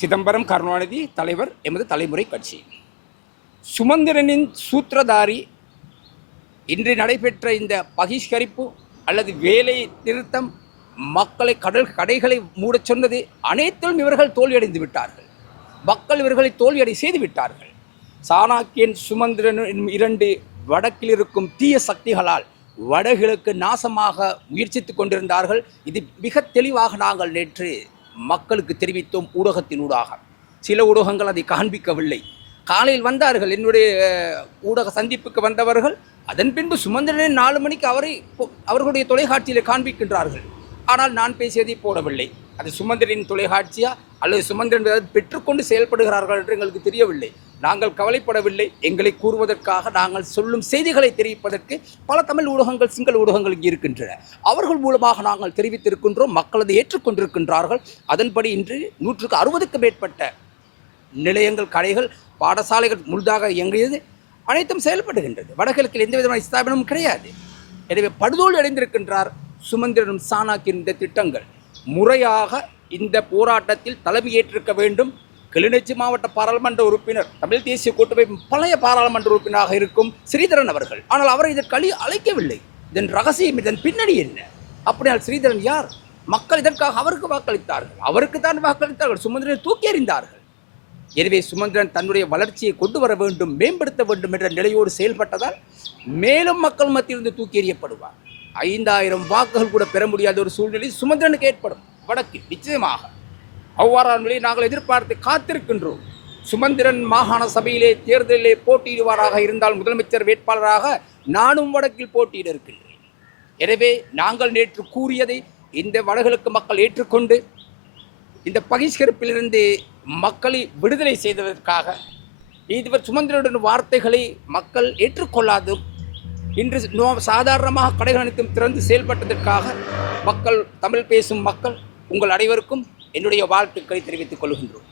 சிதம்பரம் கருணாநிதி தலைவர் எமது தலைமுறை கட்சி. சுமந்திரனின் சூத்திரதாரி இன்று நடைபெற்ற இந்த பகிஷ்கரிப்பு அல்லது வேலை நிறுத்தம், மக்களை கடைகளை மூடச் சொன்னது அனைத்திலும் இவர்கள் தோல்வியடைந்து விட்டார்கள். மக்கள் இவர்களை தோல்வியடை செய்து விட்டார்கள். சாணக்கியன் சுமந்திரன் இரண்டு வடக்கில் இருக்கும் தீய சக்திகளால் வடகிழக்கு நாசமாக முயற்சித்துக் கொண்டிருந்தார்கள். இது மிக தெளிவாக நாங்கள் நேற்று மக்களுக்கு தெரிவித்தோம் ஊடகத்தினூடாக. சில ஊடகங்கள் அதை காண்பிக்கவில்லை. காலையில் வந்தார்கள் என்னுடைய ஊடக சந்திப்புக்கு வந்தவர்கள். அதன் பின்பு சுமந்திரனின் 4 மணிக்கு அவர்களுடைய தொலைக்காட்சியில் காண்பிக்கின்றார்கள். ஆனால் நான் பேசியதை போடவில்லை. அது சுமந்திரனின் தொலைக்காட்சியா அல்லது சுமந்திரன் பெற்றுக்கொண்டு செயல்படுகிறார்கள் என்று எங்களுக்கு தெரியவில்லை. நாங்கள் கவலைப்படவில்லை. எங்களை கூறுவதற்காக நாங்கள் சொல்லும் செய்திகளை தெரிவிப்பதற்கு பல தமிழ் ஊடகங்கள், சிங்கள ஊடகங்கள் இங்கே இருக்கின்றன. அவர்கள் மூலமாக நாங்கள் தெரிவித்திருக்கின்றோம். மக்கள் அதை ஏற்றுக்கொண்டிருக்கின்றார்கள். அதன்படி இன்று 160க்கும் மேற்பட்ட நிலையங்கள், கடைகள், பாடசாலைகள் முழுதாக இயங்கியது. அனைத்தும் செயல்படுகின்றது. வடகிழக்கில் எந்த விதமான ஸ்தாபனமும் கிடையாது. எனவே படுதோல்வி அடைந்திருக்கின்றார் சுமந்திரனும் சாணக்கியன். இந்த திட்டங்கள் முறையாக இந்த போராட்டத்தில் தலைமையேற்றிருக்க வேண்டும். கிளிநொச்சி மாவட்ட பாராளுமன்ற உறுப்பினர், தமிழ் தேசிய கூட்டமைப்பின் பழைய பாராளுமன்ற உறுப்பினராக இருக்கும் ஸ்ரீதரன் அவர்கள். ஆனால் அவரை இதற்கு அழைக்கவில்லை. இதன் ரகசியம், இதன் பின்னணி என்ன? அப்படினால் ஸ்ரீதரன் யார்? மக்கள் இதற்காக அவருக்கு வாக்களித்தார்கள். அவருக்கு தான் வாக்களித்தார்கள். சுமந்திரனை தூக்கி எறிந்தார்கள். எனவே சுமந்திரன் தன்னுடைய வளர்ச்சியை கொண்டு வர வேண்டும், மேம்படுத்த வேண்டும் என்ற நிலையோடு செயல்பட்டதால் மேலும் மக்கள் மத்தியிலிருந்து தூக்கி எறியப்படுவார். 5000 வாக்குகள் கூட பெற முடியாத ஒரு சூழ்நிலை சுமந்திரனுக்கு ஏற்படும் வடக்கு. நிச்சயமாக அவ்வாறான நிலையை நாங்கள் எதிர்பார்த்து காத்திருக்கின்றோம். சுமந்திரன் மாகாண சபையிலே தேர்தலிலே போட்டியிடுவாராக இருந்தால் முதலமைச்சர் வேட்பாளராக நானும் வடக்கில் போட்டியிட இருக்கின்றேன். எனவே நாங்கள் நேற்று கூறியதை இந்த வடகிழக்கு மக்கள் ஏற்றுக்கொண்டு இந்த பகிஷ்கரிப்பிலிருந்து மக்களை விடுதலை செய்ததற்காக, இதுவர் சுமந்திரனுடைய வார்த்தைகளை மக்கள் ஏற்றுக்கொள்ளாதும் இன்று சாதாரணமாக கடைகள் அனைத்தும் திறந்து செயல்பட்டதற்காக மக்கள், தமிழ் பேசும் மக்கள், உங்கள் அனைவருக்கும் என்னுடைய வாழ்த்துக்களை தெரிவித்துக் கொள்கின்றோம்.